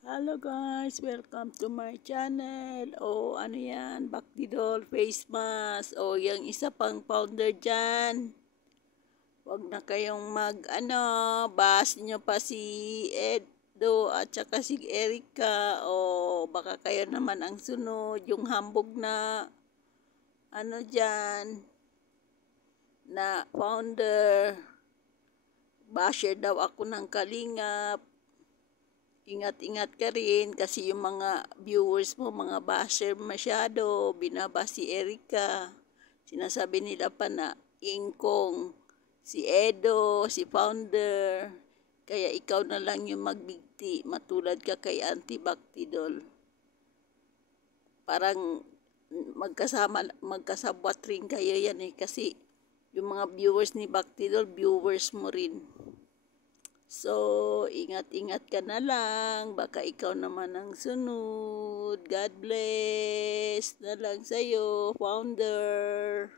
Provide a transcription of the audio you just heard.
Hello guys, welcome to my channel. Ano yan, Baktidol face mask. Yung isa pang founder dyan. Huwag na kayong bash nyo pa si Edo at saka si Erica. Baka kayo naman ang sunod, yung hambog na dyan, na founder. Basher daw ako ng Kalingap. Ingat-ingat ka rin kasi yung mga viewers mo, mga basher masyado, binaba si Erica. Sinasabi nila pa na ingkong si Edo, si founder. Kaya ikaw na lang yung magbigti, matulad ka kay Auntie Baktidol. Parang magkasabwat rin kayo yan kasi yung mga viewers ni Baktidol, viewers mo rin. So, ingat-ingat ka na lang. Baka ikaw naman ang sunod. God bless na lang sa'yo, founder.